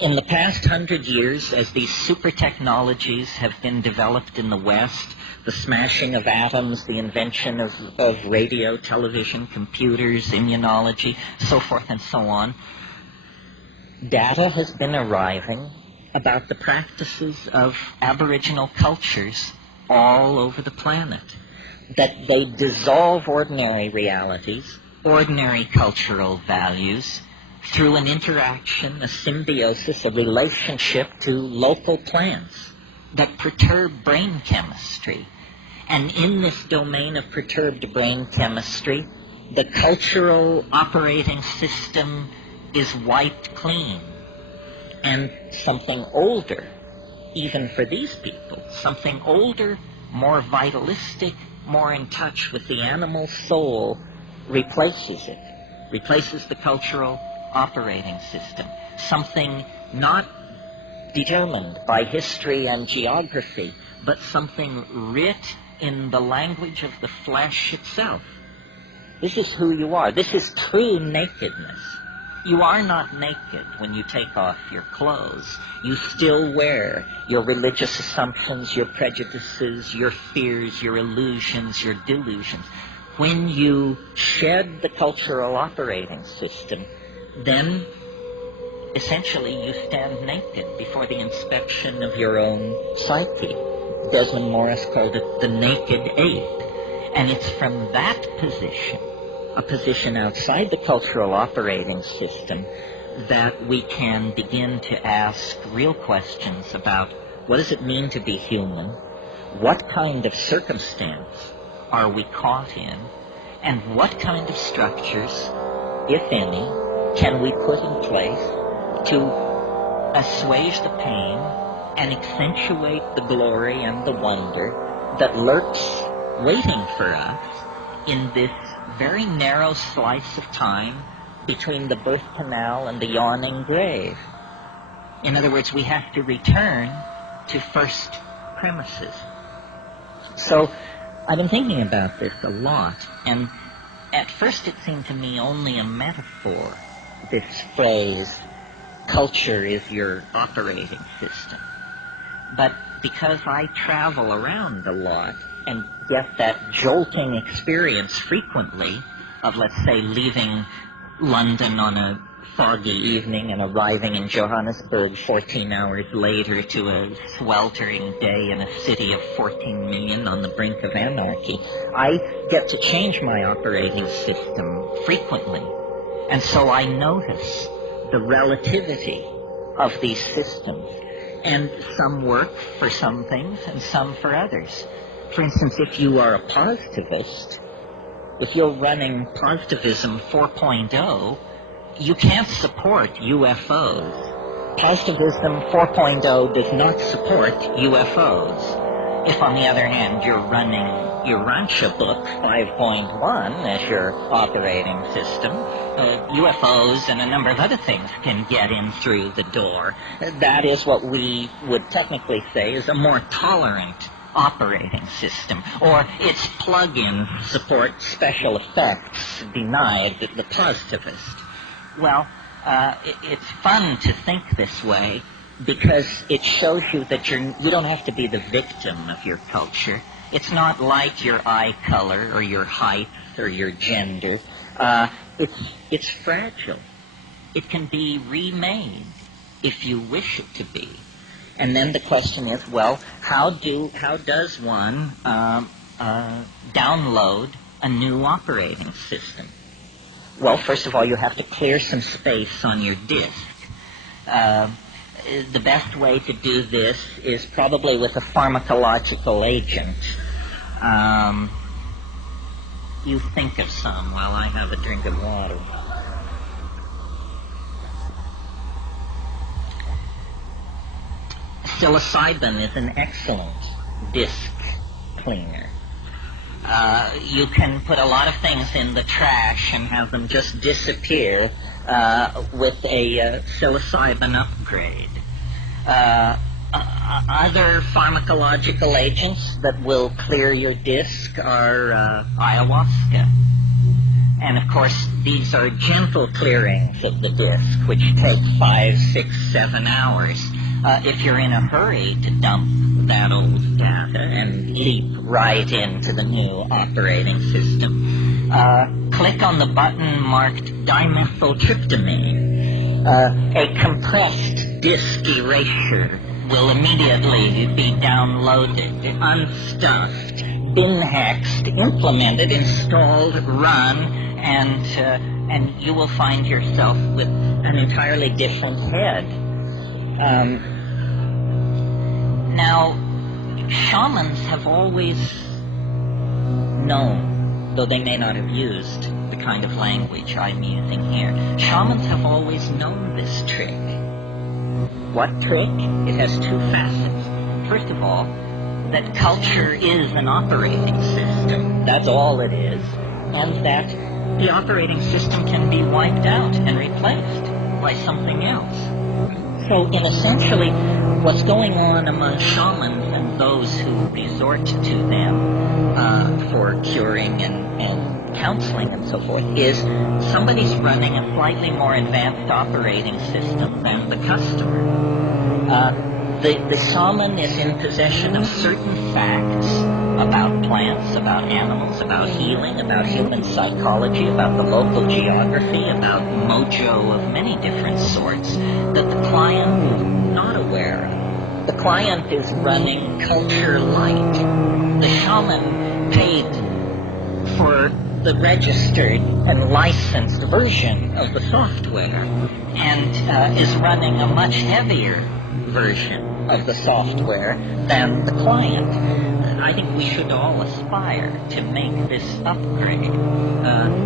In the past 100 years, as these super technologies have been developed in the West, the smashing of atoms, the invention of radio, television, computers, immunology, so forth and so on, data has been arriving about the practices of Aboriginal cultures all over the planet, that they dissolve ordinary realities, ordinary cultural values, through an interaction, a symbiosis, a relationship to local plants that perturb brain chemistry. And in this domain of perturbed brain chemistry, the cultural operating system is wiped clean. And something older, even for these people, something older, more vitalistic, more in touch with the animal soul, replaces it, replaces the cultural operating system. Something not determined by history and geography, but something writ in the language of the flesh itself. This is who you are. This is true nakedness. You are not naked when you take off your clothes. You still wear your religious assumptions, your prejudices, your fears, your illusions, your delusions. When you shed the cultural operating system, then essentially you stand naked before the inspection of your own psyche. Desmond Morris called it the naked ape. And it's from that position, a position outside the cultural operating system, that we can begin to ask real questions about what does it mean to be human, what kind of circumstance are we caught in, and what kind of structures, if any, can we put in place to assuage the pain and accentuate the glory and the wonder that lurks waiting for us in this very narrow slice of time between the birth canal and the yawning grave. In other words, we have to return to first premises. So I've been thinking about this a lot, and at first it seemed to me only a metaphor, this phrase, culture is your operating system. But because I travel around a lot and get that jolting experience frequently of, let's say, leaving London on a foggy evening and arriving in Johannesburg 14 hours later to a sweltering day in a city of 14 million on the brink of anarchy, I get to change my operating system frequently. And so I notice the relativity of these systems. And some work for some things and some for others. For instance, if you are a positivist, if you're running Positivism 4.0, you can't support UFOs. Positivism 4.0 does not support UFOs. If, on the other hand, you're running your Rancha book 5.1 as your operating system, UFOs and a number of other things can get in through the door. That is what we would technically say is a more tolerant operating system, or its plug-in support special effects denied the positivist. Well, it's fun to think this way because it shows you that you don't have to be the victim of your culture. It's not like your eye color or your height or your gender. It's fragile. It can be remade if you wish it to be. And then the question is, well, how does one download a new operating system? Well, first of all, you have to clear some space on your disk. The best way to do this is probably with a pharmacological agent. You think of some while I have a drink of water. Psilocybin is an excellent disc cleaner. You can put a lot of things in the trash and have them just disappear with a psilocybin upgrade. Other pharmacological agents that will clear your disc are ayahuasca. And of course, These are gentle clearings of the disk, which take 5, 6, 7 hours. If you're in a hurry to dump that old data and leap right into the new operating system, click on the button marked dimethyltryptamine. A compressed disk erasure will immediately be downloaded, unstuffed, bin-hexed, implemented, installed, run, and you will find yourself with an entirely different head. Now, shamans have always known, though they may not have used the kind of language I'm using here, shamans have always known this trick. What trick? It has two facets. First of all, that culture is an operating system. That's all it is. And that the operating system can be wiped out and replaced by something else. So, in essentially, what's going on among shamans and those who resort to them for curing and counseling and so forth is somebody's running a slightly more advanced operating system than the customer. The shaman is in possession of certain facts about plants, about animals, about healing, about human psychology, about the local geography, about mojo of many different sorts that the client is not aware of. The client is running culture light. The shaman paid for the registered and licensed version of the software and is running a much heavier version of the software than the client. I think we should all aspire to make this upgrade.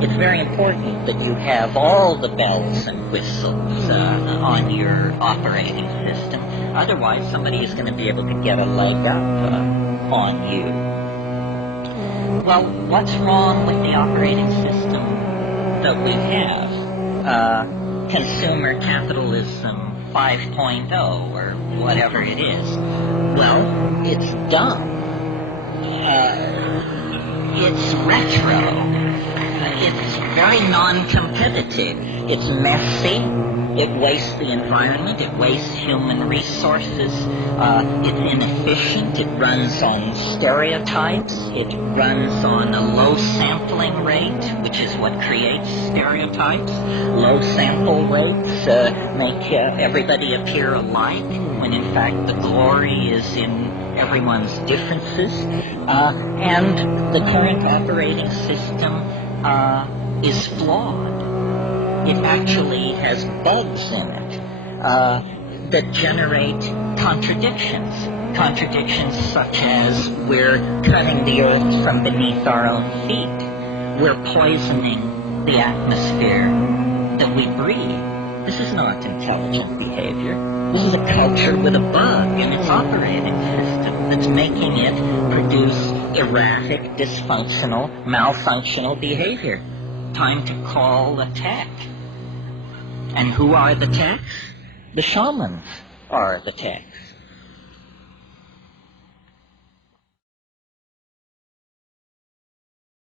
It's very important that you have all the bells and whistles on your operating system. Otherwise, somebody is going to be able to get a leg up on you. Well, what's wrong with the operating system that we have? Consumer capitalism 5.0 or whatever it is. Well, it's dumb. It's retro. It's very non-competitive. It's messy. It wastes the environment. It wastes human resources. It's inefficient. It runs on stereotypes. It runs on a low sampling rate, which is what creates stereotypes. Low sample rates make everybody appear alike, when in fact the glory is in everyone's differences. And the current operating system is flawed. It actually has bugs in it that generate contradictions. Contradictions such as we're cutting the earth from beneath our own feet. We're poisoning the atmosphere that we breathe. This is not intelligent behavior. This is a culture with a bug in its operating system that's making it produce erratic, dysfunctional, malfunctional behavior. Time to call the tech. And who are the techs? The shamans are the techs.